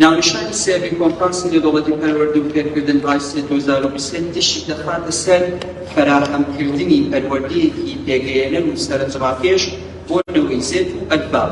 ناونیشانی سێمی کۆنفرانسی لێدوڵەتی پەروەردە و پێکردن ICET 2023 تشی دەخاتە سەر فەراهەمکردنی پەروەردەیەکی پێگەیەنەر و سەرنجڕاکێش بۆ نەوەی زێت و ئەدبار.